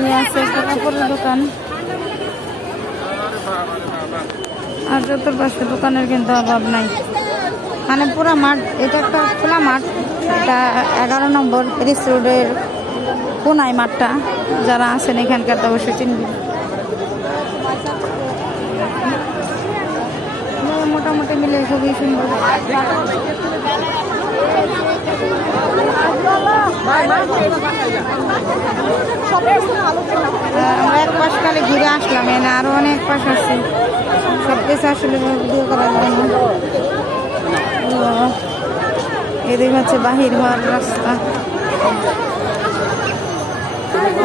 নিয়ে আছে একটা কাপড়ের দোকান আর চতুর্পাশে দোকানের কিন্তু অভাব নাই। মানে পুরো মাঠ, এটা একটা খোলা মাঠ, এটা এগারো নম্বর প্যারিস রোডের কোনায় মাঠটা, যারা আছেন এখানকার তো অবশ্যই চিনবেন। মোটামুটি মিলে খুবই সুন্দর। আমরা এক পাশ খালি ঘুরে আসলাম এনে আরও অনেক পাশ আছে। সব কিছু আসলে ভিডিও করা যায় না ও, এদিকে হচ্ছে বাহির হওয়ার রাস্তা।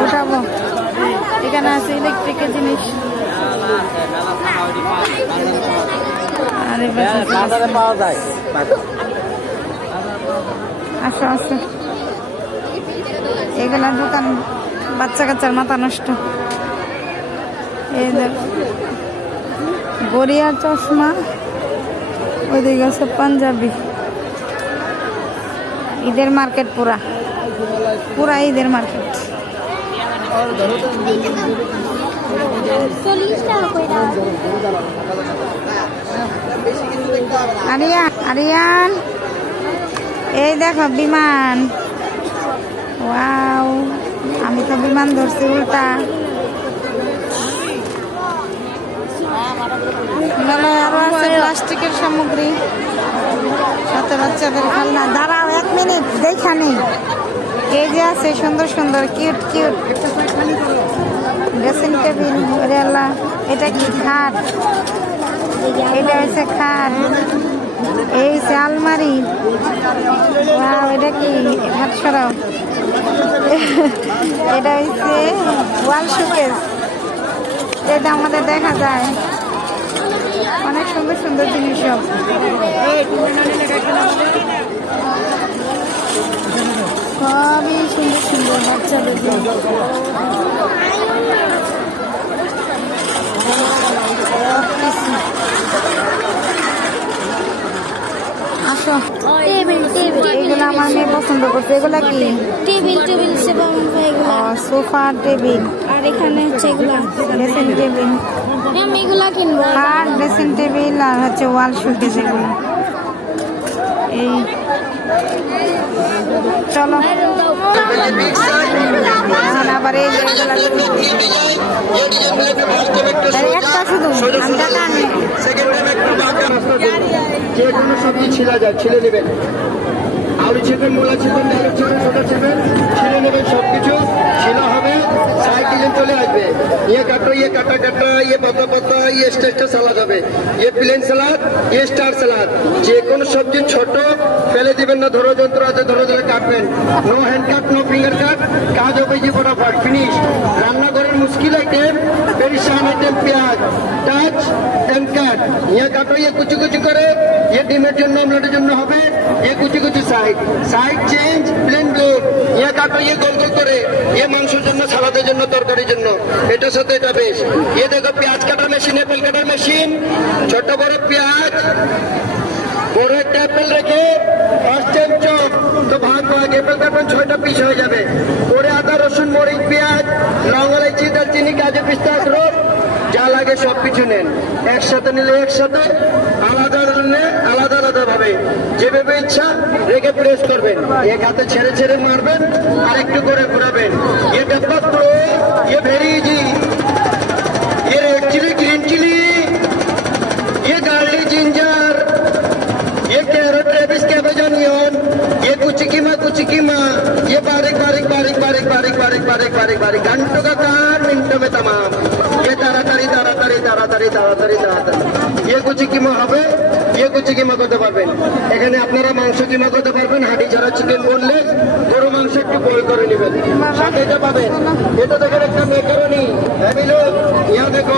উঠাবো। এখানে আছে ইলেকট্রিকের জিনিস। আর বাজারে পাওয়া যায়। আসো আসো। এগুলা দোকান বাচ্চা কাচ্চার মাথা নষ্ট। এই গড়িয়ার চশমা, ওইদিকে আছে পাঞ্জাবি। ঈদের মার্কেট পুরা। পুরা ঈদের মার্কেট। আরিয়ান আরিয়ান। এই দেখো, বিমান। ওয়াও। আমি তো বিমান ধরছি, উল্টা। মেলায় আরও আছে প্লাস্টিকের সামগ্রী। সাথে বাচ্চাদের খেলনা দাঁড়াও, এক মিনিট, দেখা এই যে আছে, সুন্দর সুন্দর কিউট কিউট ড্রেসিং টেবিল রেলা এটা কি খাট? এটা হচ্ছে খাট। এই হচ্ছে আলমারি। এটা কি? হাত সরাও। এটা হচ্ছে ওয়াল শোকেস। যেটা আমাদের দেখা যায়। অনেক সুন্দর সুন্দর জিনিস সব। সবই সুন্দর সুন্দর বাচ্চাদের। আসো। Table table. আমার মেয়ে পছন্দ করছে। এগুলা কি? টেবিল টেবিল সেবা এগুলা সোফা টেবিল। আর এখানে হচ্ছে এগুলা। Dressing table. আমি এগুলা কিনবো। খাট ড্রেসিং টেবিল আর হচ্ছে ওয়াল শোকেস এগুলো। এই। চলো। আবার এই একটা শুধু আমি টাকা আনি যে কোনো সবজি ছিলা যায় ছিলে নেবেন। আলু ছিপেন মূলা ছিপেন ডালু ছিপেন ছোটা ছিপেন ছিলে নেবেন সব কিছু ছিলা হবে, সাইকেলে চলে আসবে। ইয়ে কাটো ইয়ে কাটা কাটা ইয়ে পাতা পাতা ইয়ে স্টেস্টা সালাদ হবে। ইয়ে প্লেন সালাদ ইয়ে স্টার সালাদ। যে কোনো সবজি ছোট, ফেলে দিবেন না, ধরো যন্ত্র আছে, ধরো ধরে কাটবেন। No hand cut no finger cut কাজ হবে যে ফটাফট ফিনিশ রান্নাঘরের মুশকিল আইটেম পেরিসান আইটেম পেঁয়াজ টাচ এন্ড কাট ইয়ে কাটো ইয়ে কুচি কুচি করে। ইয়ে ডিমের জন্য অমলেটের জন্য হবে। ইয়ে কুচি কুচি side. Side change plain blade ইয়ে কাটো ইয়ে গোল গোল করে। ইয়ে মাংসের জন্য, সালাদের জন্য, তরকারির জন্য। এটার সাথে এটা বেশ। ইয়ে দেখো, পেঁয়াজ কাটার মেশিন অ্যাপেল কাটার মেশিন ছোট বড় পেঁয়াজ। বড় একটা অ্যাপেল রেখে টাইম চপ তো ভাগ ভাগ অ্যাপেল কাটবেন ছয়টা পিস হয়ে যাবে। পরে আদা, রসুন, মরিচ, পেঁয়াজ লং এলাইচি দারচিনি, কাজু, পিস্তা লাগে সব কিছু নেন একসাথে নিলে একসাথে আলাদা নিলে আলাদা আলাদা ভাবে যেভাবে ইচ্ছা রেখে প্রেস করবেন এক হাতে ছেড়ে ছেড়ে মারবেন আর একটু করে ঘুরাবেন এটা মাত্র ये वेरी इजी ये रेड चिली ग्रीन चिली ये गार्लिक जिंजर ये कैरेट रेबिस कैबेज अनियन ये कुछ कीमा कुछ कीमा ये बारीक बारीक बारीक बारीक बारीक बारीक बारीक बारीक बारीक घंटों का काम मिनटों में तमाम তাড়াতাড়ি তাড়াতাড়ি তাড়াতাড়ি তাড়াতাড়ি তাড়াতাড়ি। ইয়ে কুচি কিমা হবে? ইয়ে কুচি কিমা করতে পারবেন। এখানে আপনারা মাংস কিমা করতে পারবেন, হাঁটি ছাড়া চিকেন বললে গরু মাংস একটু বল করে নেবেন। সাথে এটা পাবেন। এটা দেখেন একটা মেকারনি হ্যাঁ ইয়া দেখো।